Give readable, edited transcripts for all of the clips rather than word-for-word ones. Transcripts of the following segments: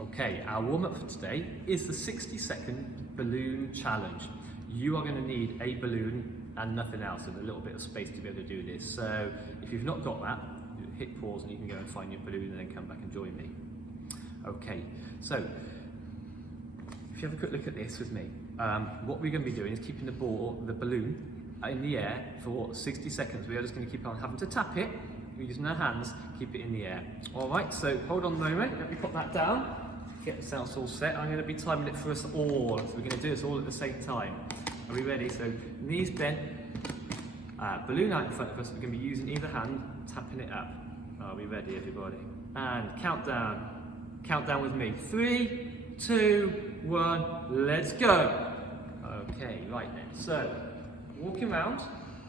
Okay, our warm-up for today is the 60-second balloon challenge. You are going to need a balloon and nothing else, and a little bit of space to be able to do this. So if you've not got that, hit pause and you can go and find your balloon and then come back and join me. Okay, so if you have a quick look at this with me, what we're going to be doing is keeping the balloon in the air for 60 seconds. We are just going to keep on having to tap it. We're using our hands, keep it in the air. All right, so hold on a moment, let me put that down. Get ourselves all set. I'm going to be timing it for us all. So we're going to do this all at the same time. Are we ready? So knees bent, balloon out in front of us. We're going to be using either hand, tapping it up. Are we ready, everybody? And countdown. Countdown with me. 3, 2, 1, let's go. Okay, right then. So, walking around.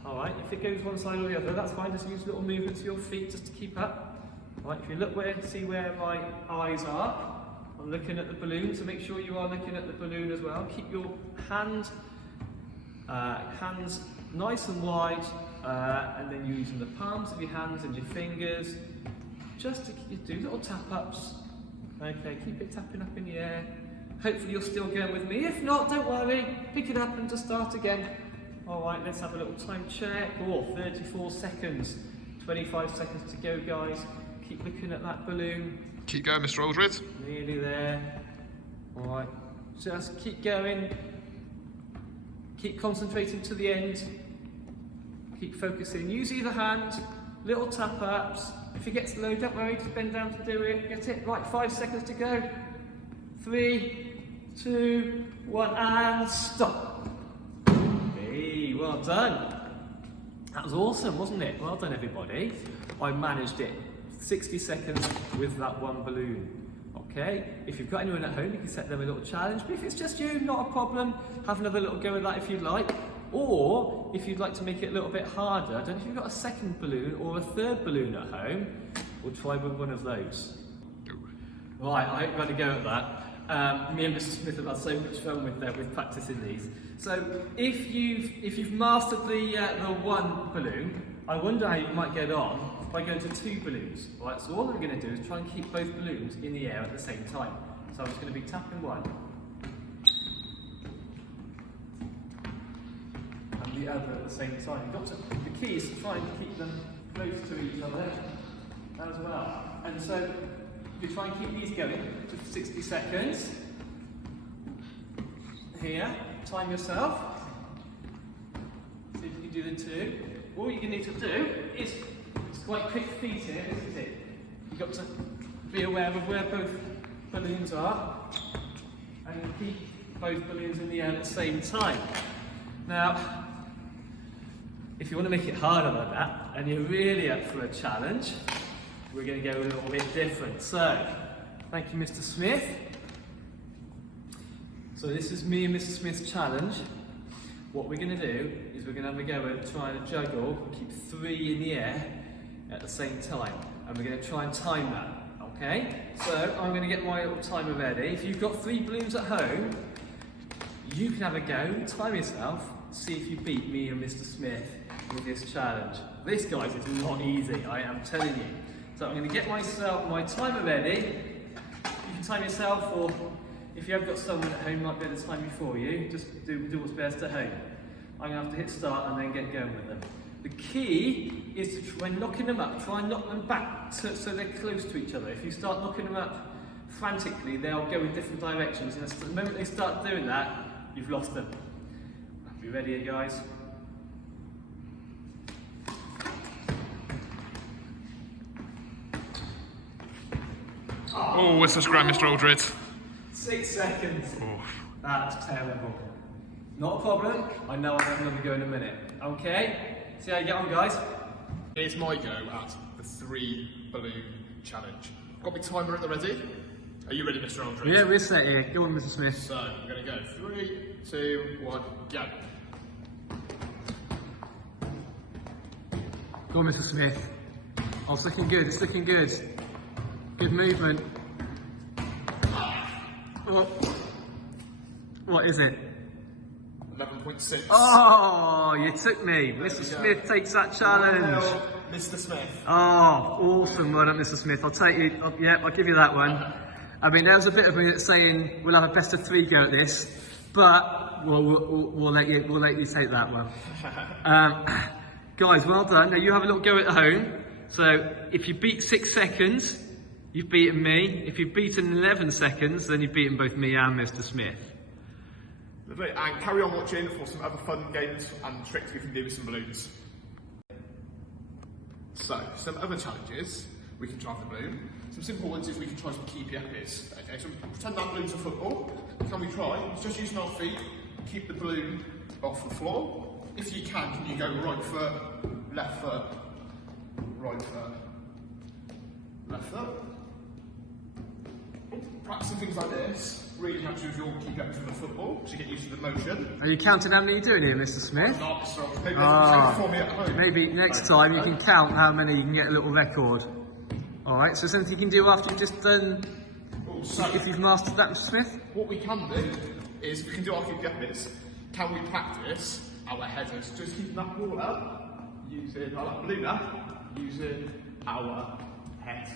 All right, if it goes one side or the other, that's fine. Just use little movements of your feet just to keep up. All right, if you look see where my eyes are. I'm looking at the balloon, so make sure you are looking at the balloon as well. Keep your hands nice and wide, and then using the palms of your hands and your fingers just to do little tap-ups. Okay, keep it tapping up in the air. Hopefully you're still going with me. If not, don't worry. Pick it up and just start again. All right, let's have a little time check. Oh, 34 seconds. 25 seconds to go, guys. Keep looking at that balloon. Keep going, Mr. Aldred. Nearly there. All right, just keep going. Keep concentrating to the end. Keep focusing. Use either hand. Little tap ups. If it gets low, don't worry, just bend down to do it. Get it? Right, 5 seconds to go. 3, 2, 1, and stop. Hey, well done. That was awesome, wasn't it? Well done, everybody. I managed it. 60 seconds with that one balloon. Okay, if you've got anyone at home, you can set them a little challenge, but if it's just you, not a problem. Have another little go at that if you'd like. Or if you'd like to make it a little bit harder, I don't know if you've got a second balloon or a third balloon at home, we'll try with one of those. Right, I hope you had a go at that. Me and Mr. Smith have had so much fun with practicing these. So if you've mastered the one balloon, I wonder how you might get on by going to 2 balloons. Right, so all we're going to do is try and keep both balloons in the air at the same time. So I'm just going to be tapping one and the other at the same time. The key is to try and keep them close to each other as well. And so you try and keep these going for 60 seconds. Here, time yourself. See if you can do the 2. All you need to do is, it's quite quick feet here, isn't it? You've got to be aware of where both balloons are and keep both balloons in the air at the same time. Now, if you want to make it harder than that and you're really up for a challenge, we're going to go a little bit different. So, thank you, Mr. Smith. So this is me and Mr. Smith's challenge. What we're going to do is we're going to have a go at trying to juggle, keep 3 in the air at the same time, and we're going to try and time that, okay? So I'm going to get my little timer ready. If you've got 3 balloons at home, you can have a go, time yourself, see if you beat me and Mr. Smith with this challenge. This, guys, is not easy, I am telling you. So I'm going to get my timer ready. You can time yourself, or if you have got someone at home, might be able to time you for you. Just do what's best at home. I'm going to have to hit start and then get going with them. The key is to, when knocking them up, try and knock them back so they're close to each other. If you start knocking them up frantically, they'll go in different directions. And the moment they start doing that, you've lost them. Are you ready, guys? Oh, it's a scram, Mr. Aldred. 6 seconds. Oh. That's terrible. Not a problem. I know I'll have another go in a minute. Okay? See how you get on, guys? Here's my go at the 3 balloon challenge. Got my timer at the ready. Are you ready, Mr. Aldred? Yeah, we're set here. Go on, Mr. Smith. So, I'm going to go 3, 2, 1, go. Go on, Mr. Smith. Oh, it's looking good. It's looking good. Good movement. What is it? 11.6. Oh, you took me. Mr. Smith takes that challenge. Mr. Smith. Oh, awesome. Well done, Mr. Smith. I'll take you. I'll give you that one. I mean, there was a bit of me that's saying we'll have a best of 3 go at this, but we'll let you take that one. Guys, well done. Now you have a little go at home. So if you beat 6 seconds, you've beaten me. If you've beaten 11 seconds, then you've beaten both me and Mr. Smith. Lovely. And carry on watching for some other fun games and tricks we can do with some balloons. So, some other challenges we can try with the balloon. Some simple ones is we can try some keepy uppies. Okay, so pretend that balloon's a football. Can we try? Just using our feet, keep the balloon off the floor. If you can you go right foot, left foot, right foot, left foot. Practicing things like this really helps you with your keepy uppies with the football, so you get used to the motion. Are you counting how many you're doing here, Mr. Smith? Not so. Maybe for me at home. Maybe next time you can count how many you can get a little record. Alright, so something you can do after you've just done, if you've mastered that, Mr. Smith? What we can do is, we can do our keepy uppies, can we practice our headers, just keeping that ball up, using our balloon up, using our head.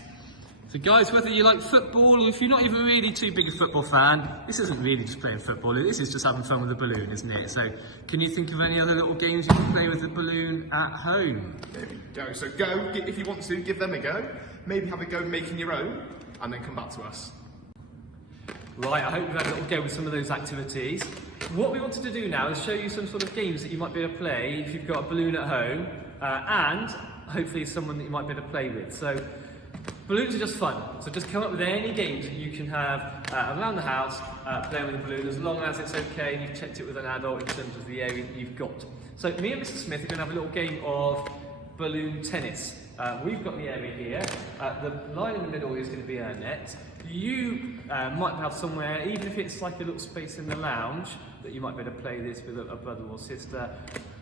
So guys, whether you like football or if you're not even really too big a football fan, this isn't really just playing football, this is just having fun with the balloon, isn't it? So can you think of any other little games you can play with the balloon at home? There we go, so go, if you want to, give them a go. Maybe have a go making your own, and then come back to us. Right, I hope you've had a little go with some of those activities. What we wanted to do now is show you some sort of games that you might be able to play if you've got a balloon at home, and hopefully someone that you might be able to play with. So balloons are just fun, so just come up with any games that you can have around the house playing with a balloon, as long as it's okay and you've checked it with an adult in terms of the area that you've got. So me and Mr. Smith are going to have a little game of balloon tennis. We've got the area here, the line in the middle is going to be our net. You might have somewhere, even if it's like a little space in the lounge, that you might be able to play this with a brother or sister.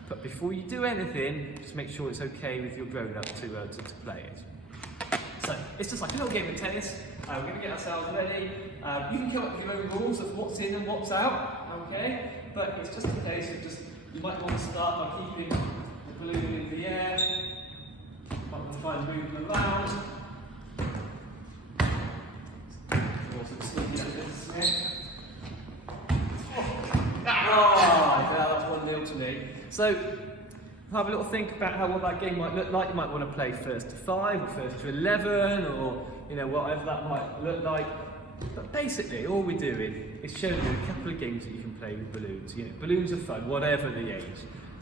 But before you do anything, just make sure it's okay with your grown-up to play it. So, it's just like a little game of tennis. We're going to get ourselves ready. You can come up with your own rules of what's in and what's out, okay? But it's just a case of you might want to start by keeping the balloon in the air. You might want to try and move them around. Oh, that's 1-0 to me. So, have a little think about what that game might look like. You might want to play first to 5 or first to 11 or whatever that might look like. But basically all we're doing is showing you a couple of games that you can play with balloons. Balloons are fun, whatever the age.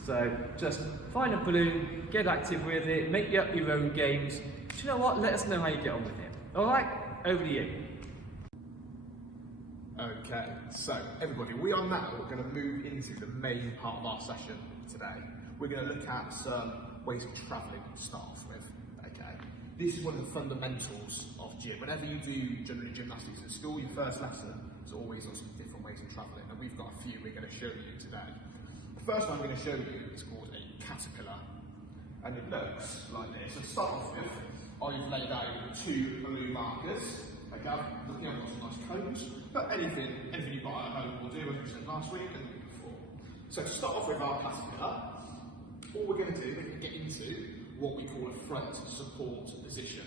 So just find a balloon, get active with it, make up your own games. Do you know what? Let us know how you get on with it. Alright, over to you. Okay, so everybody, we are now going to move into the main part of our session today. We're going to look at some ways of travelling to start off with. Okay, this is one of the fundamentals of gym. Whenever you do generally gymnastics at school, your first lesson is always on some different ways of travelling, and we've got a few we're going to show you today. The first one I'm going to show you is called a caterpillar, and it looks like this. So to start off with, I've laid out 2 balloon markers. Okay, looking at some nice cones, but anything you buy at home will do, as we said last week and the week before. So to start off with our caterpillar, all we're going to do, we're going to get into what we call a front support position,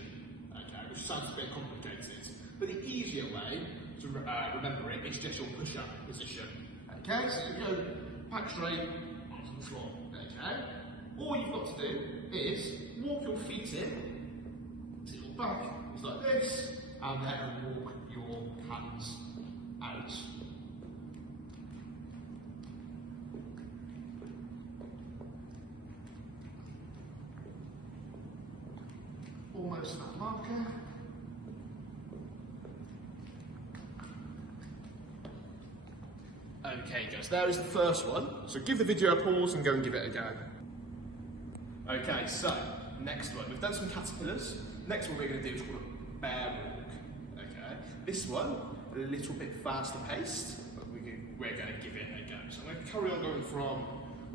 okay, which sounds a bit complicated, but the easier way to remember it is just your push-up position, okay, so you go back straight onto the floor, okay, all you've got to do is walk your feet in to your back, it's like this, and then walk your hands out. Almost that marker. Okay guys, there is the first one. So give the video a pause and go and give it a go. Okay, so next one. We've done some caterpillars. Next one we're going to do is called a bear walk. Okay, this one a little bit faster paced, but we're going to give it a go. So I'm going to carry on going from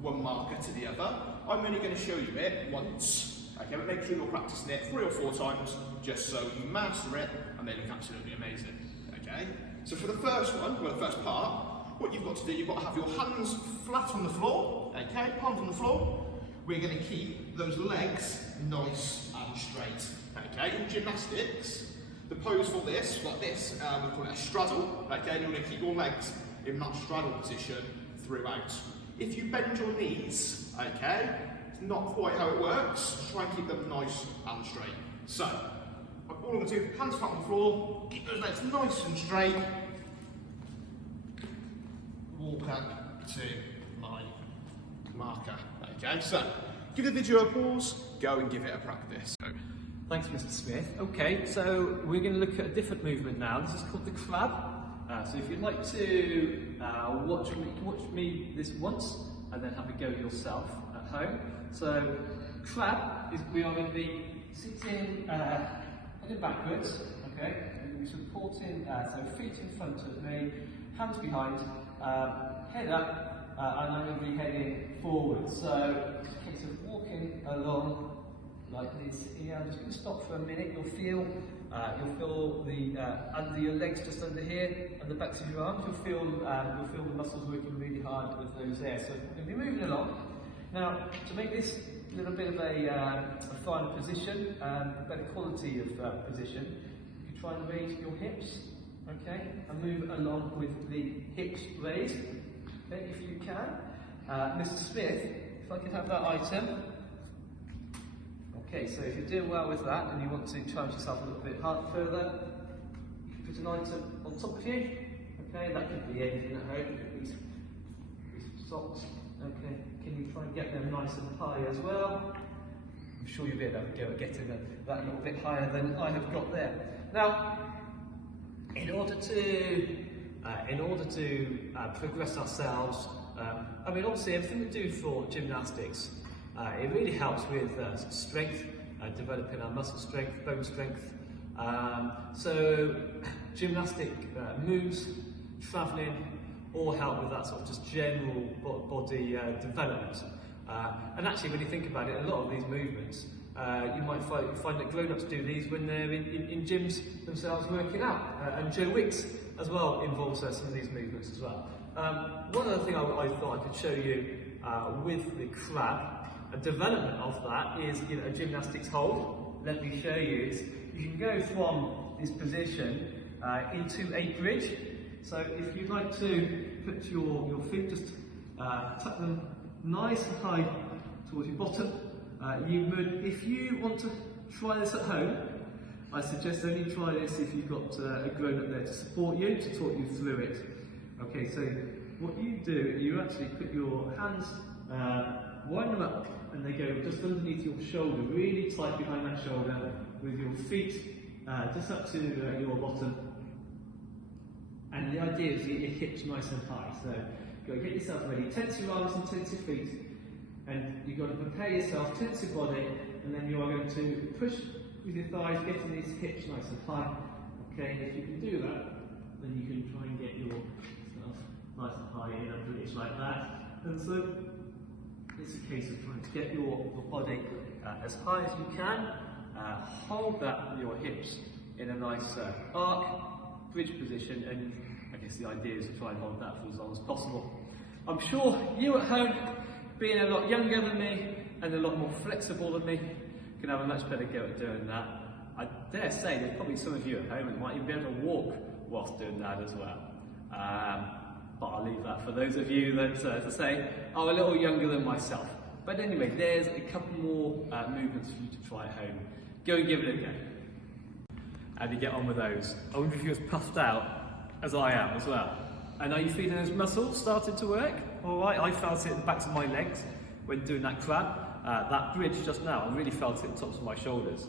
one marker to the other. I'm only going to show you it once. Okay, but make sure you're practicing it 3 or 4 times, just so you master it, and they look absolutely amazing. Okay, so for the first one, well, the first part, what you've got to do, you've got to have your hands flat on the floor. Okay, palms on the floor. We're going to keep those legs nice and straight. Okay, in gymnastics, The pose for this, like this, we call it a straddle, okay, and you want to keep your legs in that straddle position throughout. If you bend your knees, okay, it's not quite how it works, just try and keep them nice and straight. So, all I'm going to do, hands flat on the floor, keep those legs nice and straight, walk up to my marker, okay, so, give the video a pause, go and give it a practice. Thanks, Mr. Smith. Okay, so we're going to look at a different movement now. This is called the crab. So if you'd like to watch me this once and then have a go yourself at home. So crab is we are going to be sitting heading backwards. Okay, and we're supporting so feet in front of me, hands behind, head up, and I'm going to be heading forward. So it's a case of walking along like this here. I'm just going to stop for a minute. You'll feel the under your legs, just under here, and the backs of your arms. You'll feel the muscles working really hard with those there. So we'll be moving along. Now, to make this a little bit of a finer position, a better quality of position, you can try and raise your hips, okay, and move along with the hips raised, okay, if you can. Mr. Smith, if I could have that item. Okay, so if you're doing well with that and you want to challenge yourself a little bit further, you can put an item on top of you. Okay, that could be anything at home. It could be some socks. Okay, can you try and get them nice and high as well? I'm sure you'll be able to have a go at getting that a little bit higher than I have got there. Now, in order to progress ourselves, I mean, obviously everything we do for gymnastics, it really helps with strength, developing our muscle strength, bone strength. So gymnastic moves, travelling, all help with that sort of just general body development. And actually, when you think about it, a lot of these movements, you might find that grown-ups do these when they're in gyms themselves working out. And Joe Wicks as well involves some of these movements as well. One other thing I thought I could show you with the crab, a development of that is a gymnastics hold. Let me show you. You can go from this position into a bridge. So if you'd like to put your feet, just tuck them nice and high towards your bottom. You would, if you want to try this at home, I suggest only try this if you've got a grown-up there to support you, to talk you through it. Okay, so what you do, you actually put your hands, wind them up, and they go just underneath your shoulder, really tight behind that shoulder, with your feet just up to your bottom. And the idea is get your hips nice and high. So go get yourself ready, tense your arms and tense your feet, and you've got to prepare yourself, tense your body, and then you are going to push with your thighs, getting these hips nice and high. Okay, and if you can do that, then you can try and get yourself nice and high in a bridge like that. And so it's a case of trying to get your body as high as you can, hold your hips in a nice arc, bridge position, and I guess the idea is to try and hold that for as long as possible. I'm sure you at home, being a lot younger than me and a lot more flexible than me, can have a much better go at doing that. I dare say there's probably some of you at home that might even be able to walk whilst doing that as well. But I'll leave that for those of you that, as I say, are a little younger than myself. But anyway, there's a couple more movements for you to try at home. Go and give it a go. How do you get on with those? I wonder if you're as puffed out as I am as well. And are you feeling those muscles starting to work? All right, I felt it at the backs of my legs when doing that crab. That bridge just now, I really felt it at the tops of my shoulders.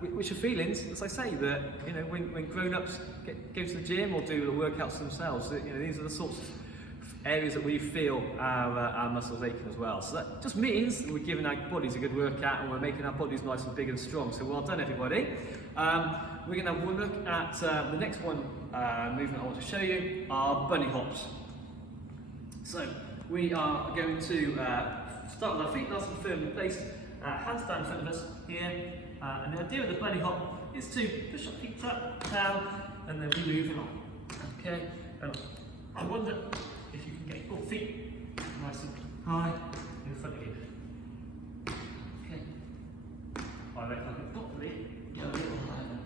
Which are feelings, as I say, that when grown-ups go to the gym or do the workouts themselves, these are the sorts of areas that we feel our muscles aching as well. So that just means that we're giving our bodies a good workout and we're making our bodies nice and big and strong. So well done, everybody. We're going to have one look at the next one movement I want to show you are bunny hops. So we are going to start with our feet nice and firm in place, hands down in front of us here. And the idea of the bunny hop is to push your feet up, down, and then we're moving on. Okay? And I wonder if you can get your feet nice and high in front of you. Okay? I reckon I could probably go a little higher.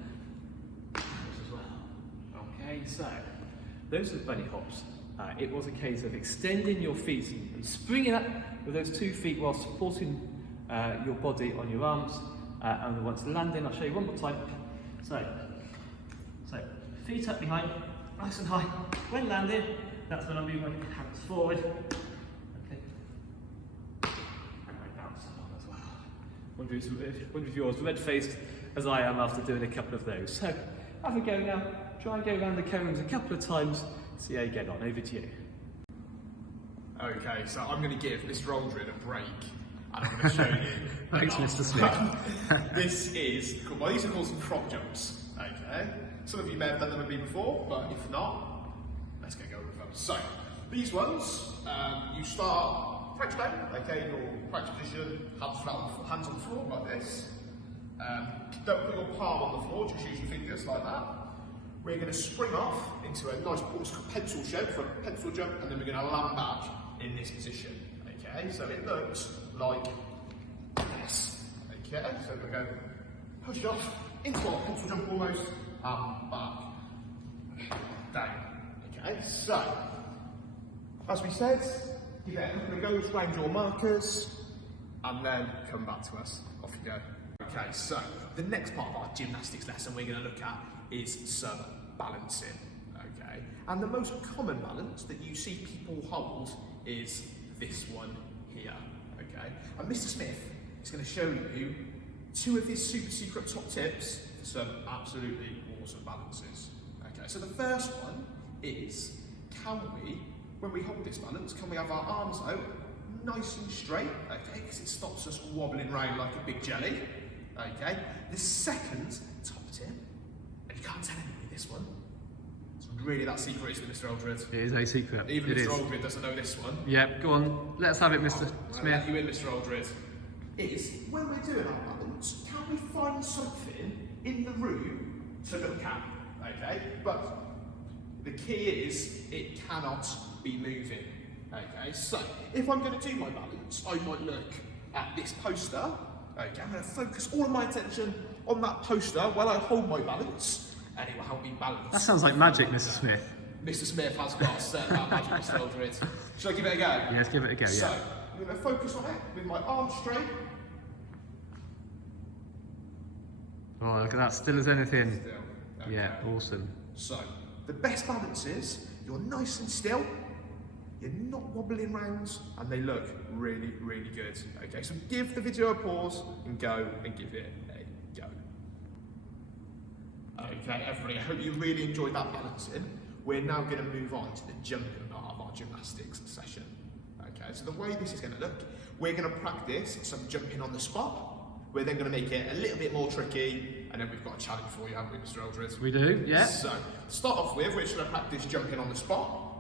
so those are the bunny hops. It was a case of extending your feet and springing up with those 2 feet while supporting your body on your arms. And once landing, I'll show you one more time. So feet up behind, nice and high. When landing, that's when I'm moving my hands forward. Okay. And I bounce along as well. Wonder if you're as red-faced as I am after doing a couple of those. So have a go now. Try and go around the cones a couple of times. See how you get on. Over to you. Okay, so I'm going to give Mr. Aldred a break, and I'm going to show you. Thanks, Mr. Smith. This is called, well, these are called some crop jumps. Okay, some of you may have done them with me before, but if not, let's get going with them. So these ones, you start French bend. Okay, your French position, hands on the floor like this. Don't put your palm on the floor, just use your fingers like that. We're going to spring off into a nice pencil shape for a pencil jump, and then we're going to land back in this position. Okay, so it looks like this. Okay, so we're going to push off into our pencil jump almost, and back, down. Okay, so as we said, give it a couple of goes around your markers, and then come back to us. Off you go. Okay, so the next part of our gymnastics lesson we're going to look at is some balancing. Okay, and the most common balance that you see people hold is this one here. Okay, and Mr. Smith is going to show you 2 of his super secret top tips for some absolutely awesome balances. Okay, so the first one is, can we, when we hold this balance, can we have our arms out nice and straight? Okay, because it stops us wobbling around like a big jelly. Okay, the second top tip, and you can't tell anybody this one, it's really that secret, isn't it, Mr. Aldred? It is a secret. Even Mr. Aldred doesn't know this one. Yeah, go on, let's have it, Mr. Smith. I'll let you in, Mr. Aldred. Is, when we're doing our balance, can we find something in the room to look at? Okay, but the key is, it cannot be moving. Okay, so if I'm going to do my balance, I might look at this poster. Okay, I'm going to focus all of my attention on that poster while I hold my balance, and it will help me balance. That sounds like magic, Mr. Smith. Mr. Smith has got a certain amount of magic, Mr. Aldred. Shall I give it a go? Yes, give it a go, yeah. So, I'm going to focus on it with my arms straight. Oh, look at that, still as anything. Still. Okay. Yeah, awesome. So, the best balance is, you're nice and still, you're not wobbling round, and they look really, really good. Okay, so give the video a pause and go and give it a go. Okay, everybody, I hope you really enjoyed that balancing. We're now going to move on to the jumping part of our gymnastics session. Okay, so the way this is going to look, we're going to practice some jumping on the spot. We're then going to make it a little bit more tricky, and then we've got a challenge for you, haven't we, Mr. Aldred? We do, yeah. So, to start off with, we're just going to practice jumping on the spot.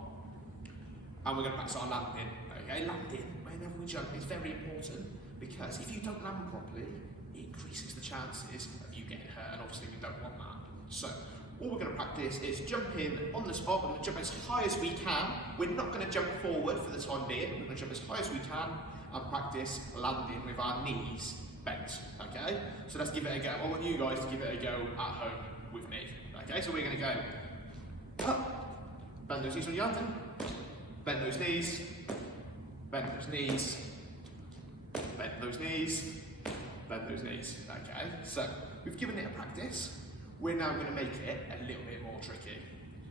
And we're going to practice our landing. Okay, landing, whenever we jump, is very important, because if you don't land properly, it increases the chances of you getting hurt, and obviously we don't want that. So, all we're going to practice is jumping on the spot. We're going to jump as high as we can. We're not going to jump forward for the time being. We're going to jump as high as we can and practice landing with our knees bent. Okay, so let's give it a go. I want you guys to give it a go at home with me. Okay, so we're going to go up, bend those knees on your landing. Bend those knees, bend those knees, bend those knees, bend those knees. Okay, so we've given it a practice. We're now going to make it a little bit more tricky.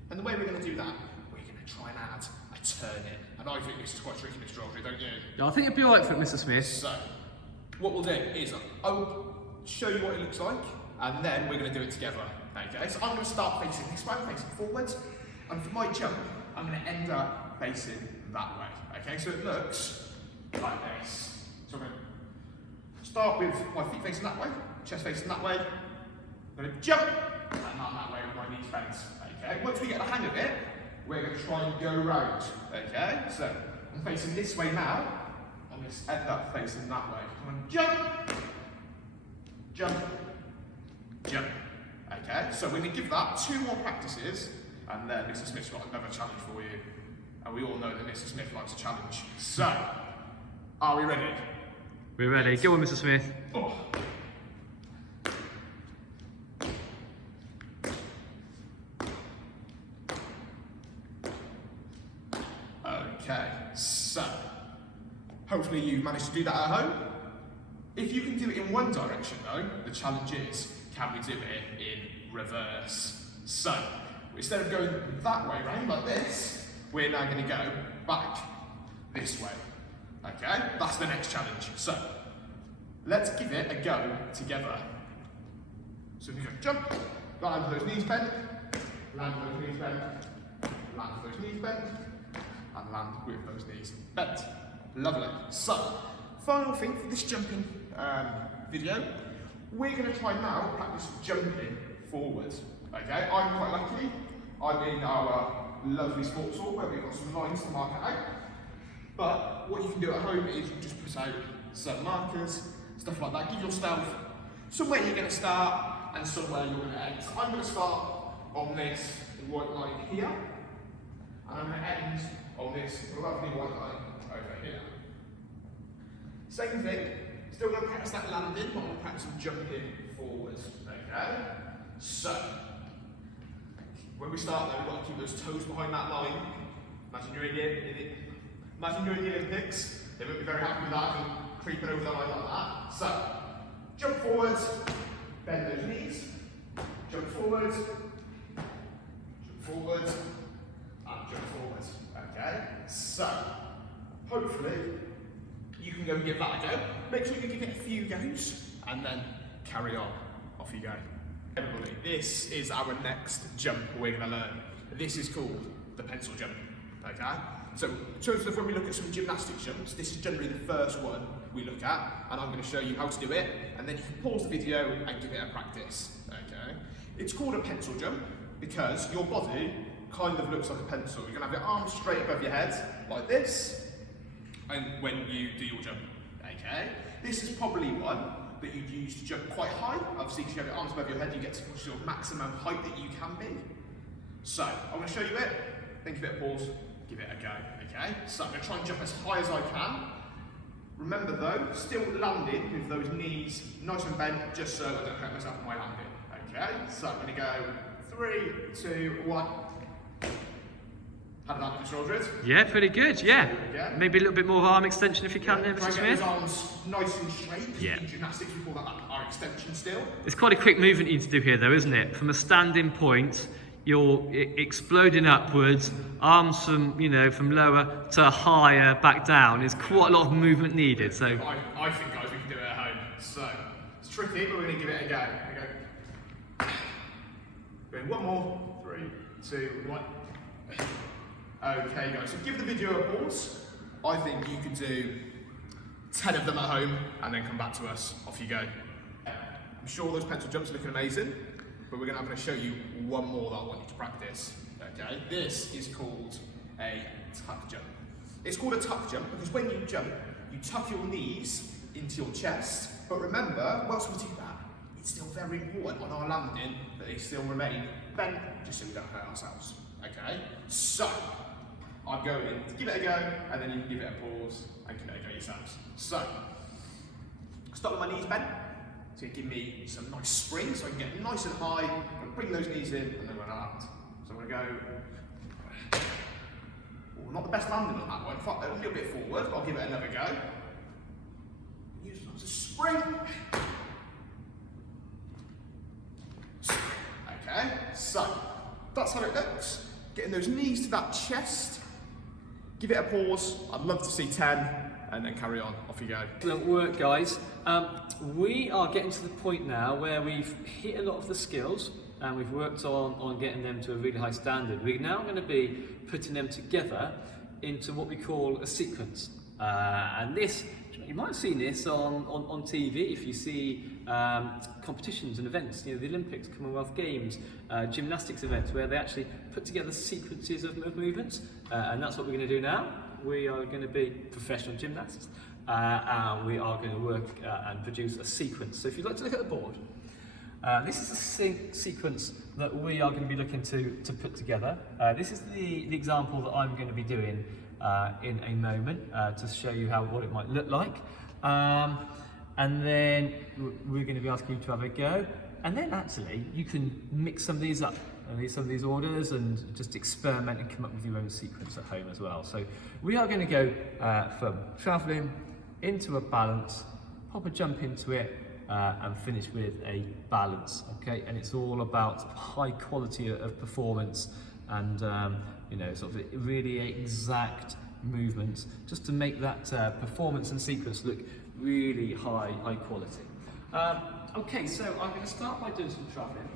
And the way we're going to do that, we're going to try and add a turn in. And I think this is quite tricky, Mr. Aldred, don't you? Yeah, I think it'd be alright for it, Mr. Smith. So, what we'll do is, I will show you what it looks like, and then we're going to do it together. Okay, so I'm going to start facing this way, facing forwards, and for my jump, I'm going to end up facing that way. Okay, so it looks like this. So I'm going to start with my feet facing that way, chest facing that way. I'm going to jump, and not that way with my knees bent. Okay, once we get the hang of it, we're going to try and go round. Okay, so I'm facing this way now. I'm going to end up facing that way. I'm going to jump, jump, jump. Okay, so we're going to give that 2 more practices, and then Mr. Smith's got another challenge for you. And we all know that Mr. Smith likes a challenge. So, are we ready? We're ready. Go on, Mr. Smith. Oh. Okay, so hopefully you've managed to do that at home. If you can do it in one direction though, the challenge is, can we do it in reverse? So, instead of going that way round like this, we're now going to go back this way. Okay, that's the next challenge. So, let's give it a go together. So we go jump, land with those knees bent, land with those knees bent, land with those knees bent, and land with those knees bent. Lovely. So, final thing for this jumping video, we're going to try now practice jumping forwards. Okay, I'm quite lucky. I'm in our lovely sports hall where we've got some lines to mark it out. But what you can do at home is you just put out some markers, stuff like that. Give yourself somewhere you're going to start and somewhere you're going to end. So I'm going to start on this white line here, and I'm going to end on this lovely white line over here. Same thing, still going to practice that landing, but I'm going to practice some jumping forwards. Okay? So, when we start though, we've got to keep those toes behind that line. Imagine you're in the Olympics. They won't be very happy with that and creeping over the line like that. So, jump forwards, bend those knees, jump forwards, and jump forwards. Okay? So, hopefully, you can go and give that a go. Make sure you give it a few goes, and then carry on. Off you go. Everybody, this is our next jump we're going to learn. This is called the pencil jump. Okay? So, in terms of when we look at some gymnastic jumps, this is generally the first one we look at, and I'm going to show you how to do it, and then you can pause the video and give it a practice. Okay? It's called a pencil jump because your body kind of looks like a pencil. You're going to have your arms straight above your head, like this, and when you do your jump. Okay? This is probably one that you'd use to jump quite high. Obviously, because you have your arms above your head, you get to push your maximum height that you can be. So, I'm going to show you it, then give it a pause, give it a go, okay? So I'm going to try and jump as high as I can. Remember though, still landing with those knees nice and bent, just so I don't hurt myself on my landing, okay? So I'm going to go 3, 2, 1. How did that, Mr. Aldred? Yeah, pretty good, yeah. Maybe a little bit more of arm extension if you can there, Mr. Smith. Try and get those arms nice and straight. Yeah. In gymnastics, we call that arm extension still. It's quite a quick movement you need to do here though, isn't it? From a standing point, you're exploding upwards, arms from, from lower to higher, back down. There's quite a lot of movement needed. So I think, guys, we can do it at home. So, it's tricky, but we're going to give it a go. Going one more. 3, 2, 1. Okay, guys, so give the video a pause. I think you could do 10 of them at home and then come back to us. Off you go. I'm sure those pencil jumps are looking amazing, but I'm going to show you one more that I want you to practice. Okay, this is called a tuck jump. It's called a tuck jump because when you jump, you tuck your knees into your chest. But remember, whilst we do that, it's still very important on our landing that they still remain bent, just so we don't hurt ourselves. Okay, so I'm going to give it a go, and then you can give it a pause and give it a go yourselves. So, start with my knees bent. To give me some nice spring, so I can get nice and high, and bring those knees in, and then we're going to land. So I'm going to go, not the best landing on that one, in fact, a little bit forward, but I'll give it another go. Use it as a spring. Okay, so, that's how it looks. Getting those knees to that chest, give it a pause, I'd love to see 10, and then carry on, off you go. Excellent work, guys. We are getting to the point now where we've hit a lot of the skills and we've worked on getting them to a really high standard. We're now going to be putting them together into what we call a sequence. And this, you might have seen this on TV if you see competitions and events, the Olympics, Commonwealth Games, gymnastics events where they actually put together sequences of movements. And that's what we're going to do now. We are going to be professional gymnasts and we are going to work and produce a sequence. So if you'd like to look at the board, this is the sequence that we are going to be looking to put together. This is the example that I'm going to be doing in a moment to show you what it might look like. And then we're going to be asking you to have a go. And then actually you can mix some of these up some of these orders and just experiment and come up with your own sequence at home as well. So we are going to go from travelling into a balance, pop a jump into it, and finish with a balance. Okay, and it's all about high quality of performance and you know, sort of really exact movements, just to make that performance and sequence look really high quality. Okay, so I'm going to start by doing some travelling.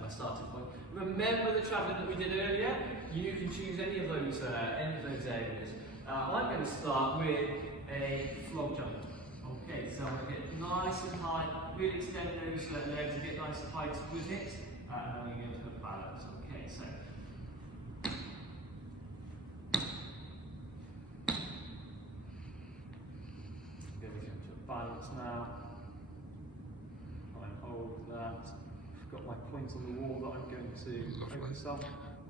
My starting point. Remember the travelling that we did earlier? You can choose any of those areas. I'm going to start with a frog jump. Okay, so I'm going to get nice and high, really extend those legs and get nice and high with it, and I'm going to go to a balance. Okay, so. Going into a balance now. I hold that. I've got my point on the wall that I'm going to focus on.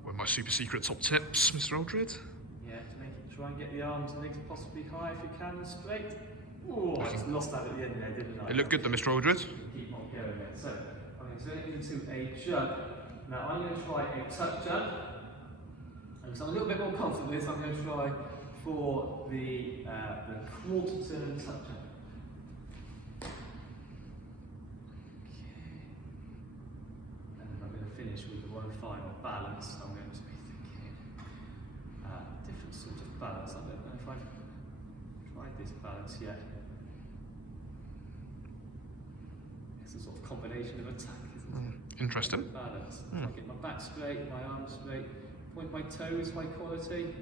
One of my super secret top tips, Mr. Aldred. Yeah, to make it, try and get the arms and legs possibly high if you can, straight. Oh, I just lost that at the end there, didn't I? It looked good though, Mr. Aldred. Keep on going there. So, I'm going to turn it into a jump. Now, I'm going to try a tuck jump. And because I'm a little bit more confident with this, I'm going to try for the quarter turn tuck jump. Finish with the one final balance. I'm going to be thinking different sort of balance. I don't know if I've tried this balance yet. It's a sort of combination of attack, isn't it? Interesting. Balance. I get my back straight, my arms straight, point my toes, high quality,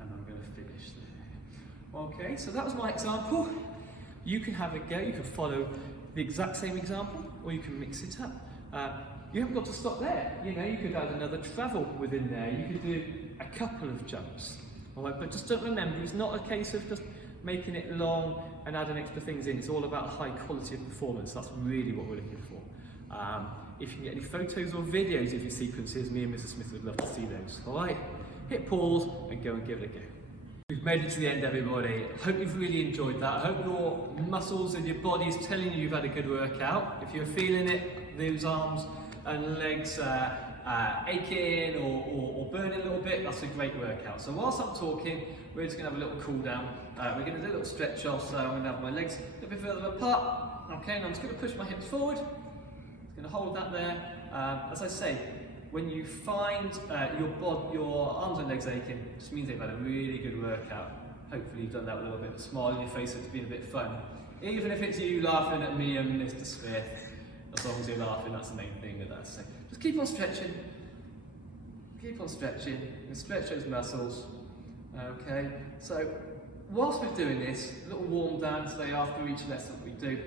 and I'm going to finish there. Okay, so that was my example. You can have a go. You can follow the exact same example, or you can mix it up. You haven't got to stop there. You know, you could add another travel within there. You could do a couple of jumps. All right, but just don't remember, it's not a case of just making it long and adding extra things in. It's all about high quality of performance. That's really what we're looking for. If you can get any photos or videos of your sequences, me and Mrs. Smith would love to see those. All right, hit pause and go and give it a go. We've made it to the end, everybody. Hope you've really enjoyed that. I hope your muscles and your body's telling you you've had a good workout. If you're feeling it, those arms and legs aching or burning a little bit, that's a great workout. So whilst I'm talking, we're just going to have a little cool down. We're going to do a little stretch off, so I'm going to have my legs a little bit further apart. Okay, and I'm just going to push my hips forward. I'm going to hold that there. As I say, when you find your arms and legs aching, it just means they've had a really good workout. Hopefully you've done that with a little bit of a smile on your face, so it's been a bit fun. Even if it's you laughing at me and Mr. Smith, as long as you're laughing, that's the main thing with that. So just keep on stretching, and stretch those muscles. Okay, so whilst we're doing this, a little warm down today after each lesson that we do,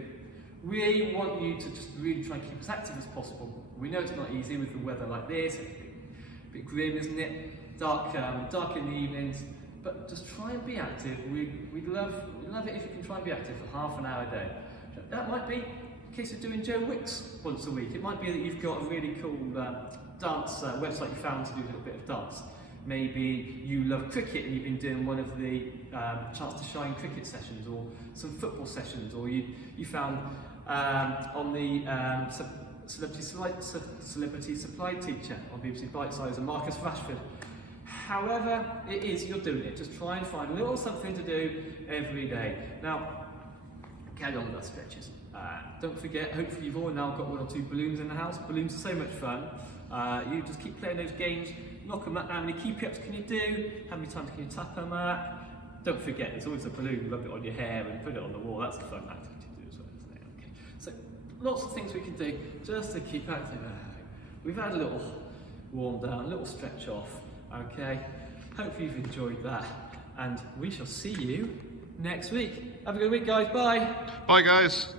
we want you to just really try and keep as active as possible. We know it's not easy with the weather like this, it's a bit grim, isn't it? Dark in the evenings, but just try and be active. We'd love it if you can try and be active for half an hour a day. That might be a case of doing Joe Wicks once a week. It might be that you've got a really cool dance website you found to do a little bit of dance. Maybe you love cricket and you've been doing one of the Chance to Shine cricket sessions, or some football sessions, or you found on the Celebrity Supply Teacher on BBC Bitesize and Marcus Rashford. However it is you're doing it, just try and find a little something to do every day. Now, carry on with that stretches. Don't forget, hopefully you've all now got 1 or 2 balloons in the house. Balloons are so much fun. You just keep playing those games, knock them up. How many keep-ups can you do? How many times can you tap them up? Don't forget, there's always a balloon, rub it on your hair and put it on the wall. That's a fun activity to do as well, isn't it? Okay. So, lots of things we can do just to keep active. We've had a little warm down, a little stretch off, okay? Hopefully you've enjoyed that, and we shall see you next week. Have a good week, guys. Bye. Bye, guys.